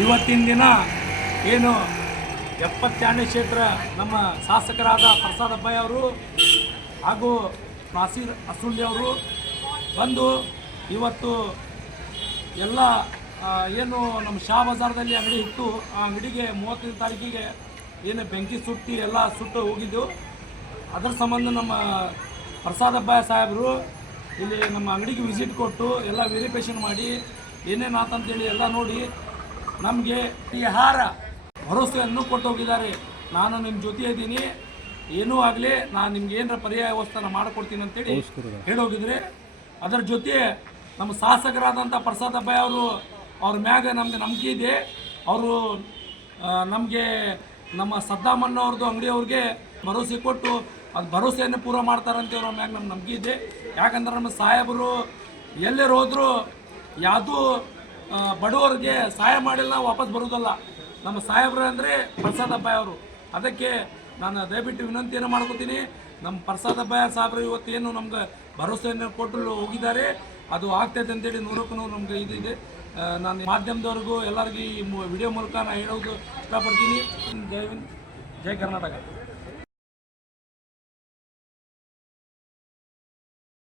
ಇವತ್ತಿನ ದಿನ ಏನು ಎಪ್ಪತ್ತೆರಡನೇ ಕ್ಷೇತ್ರ ನಮ್ಮ ಶಾಸಕರಾದ ಪ್ರಸಾದ್ ಅಬ್ಬಾಯ್ ಅವರು ಹಾಗೂ ನಾಸೀರ್ ಅಸುಂಡೆ ಅವರು ಬಂದು ಇವತ್ತು ಎಲ್ಲ ಏನು ನಮ್ಮ ಶಾ ಬಜಾರ್ದಲ್ಲಿ ಅಂಗಡಿ ಇತ್ತು ಆ ಅಂಗಡಿಗೆ ಮೂವತ್ತನೇ ತಾರೀಕಿಗೆ ಏನು ಬೆಂಕಿ ಸುಟ್ಟಿ ಎಲ್ಲ ಸುಟ್ಟು ಹೋಗಿದ್ದು. ಅದರ ಸಂಬಂಧ ನಮ್ಮ ಪ್ರಸಾದ್ ಅಬ್ಬಾಯ ಸಾಹೇಬರು ಇಲ್ಲಿ ನಮ್ಮ ಅಂಗಡಿಗೆ ವಿಸಿಟ್ ಕೊಟ್ಟು ಎಲ್ಲ ವೆರಿಫಿಕೇಷನ್ ಮಾಡಿ ಏನೇನು ಆತಂತೇಳಿ ಎಲ್ಲ ನೋಡಿ ನಮಗೆ ಈ ಆಹಾರ ಭರವಸೆಯನ್ನು ಕೊಟ್ಟೋಗಿದ್ದಾರೆ. ನಾನು ನಿಮ್ಮ ಜೊತೆ ಇದ್ದೀನಿ. ಏನೂ ಆಗಲಿ ನಾನು ನಿಮ್ಗೆ ಏನರ ಪರ್ಯಾಯ ವ್ಯವಸ್ಥೆನ ಮಾಡಿಕೊಡ್ತೀನಿ ಅಂತೇಳಿ ಹೇಳೋಗಿದ್ರೆ ಅದರ ಜೊತೆ ನಮ್ಮ ಶಾಸಕರಾದಂಥ ಪ್ರಸಾದ್ ಅಬ್ಬಾಯಿ ಅವರು ಅವ್ರ ಮ್ಯಾಗ ನಮಗೆ ನಂಬಿಕೆ ಇದೆ. ಅವರು ನಮಗೆ ನಮ್ಮ ಸದ್ದಾಮಣ್ಣ ಅವ್ರದ್ದು ಅಂಗಡಿಯವ್ರಿಗೆ ಭರವಸೆ ಕೊಟ್ಟು ಅದು ಭರವಸೆಯನ್ನು ಪೂರ ಮಾಡ್ತಾರಂತೆ ಅವ್ರ ಮ್ಯಾಗ ನಮ್ಗೆ ನಂಬಿಕೆ ಇದೆ. ಯಾಕಂದ್ರೆ ನಮ್ಮ ಸಾಹೇಬರು ಎಲ್ಲರೂ ಹೋದರೂ ಯಾವುದೂ ಬಡವರಿಗೆ ಸಹಾಯ ಮಾಡಿಲ್ಲ, ವಾಪಸ್ ಬರೋದಲ್ಲ ನಮ್ಮ ಸಾಹೇಬ್ರು ಅಂದರೆ ಪ್ರಸಾದ್ ಅಬ್ಬಾಯ್ ಅವರು. ಅದಕ್ಕೆ ನಾನು ದಯವಿಟ್ಟು ವಿನಂತಿಯನ್ನು ಮಾಡ್ಕೋತೀನಿ. ನಮ್ಮ ಪ್ರಸಾದ್ ಅಬ್ಬಾಯ ಸಾಹೇಬ್ರು ಇವತ್ತೇನು ನಮ್ಗೆ ಭರವಸೆಯನ್ನು ಕೊಟ್ಟಲು ಹೋಗಿದ್ದಾರೆ. ಅದು ಆಗ್ತೈತೆ ಅಂತೇಳಿ ನೂರಕ್ಕೂ ನೂರು ನಮ್ಗೆ ಇದಿದೆ ಇದೆ. ನಾನು ಮಾಧ್ಯಮದವ್ರಿಗೂ ಎಲ್ಲರಿಗೂ ಈ ವಿಡಿಯೋ ಮೂಲಕ ನಾನು ಹೇಳೋದು ಇಷ್ಟಪಡ್ತೀನಿ. ಜೈ ಜೈ ಕರ್ನಾಟಕ.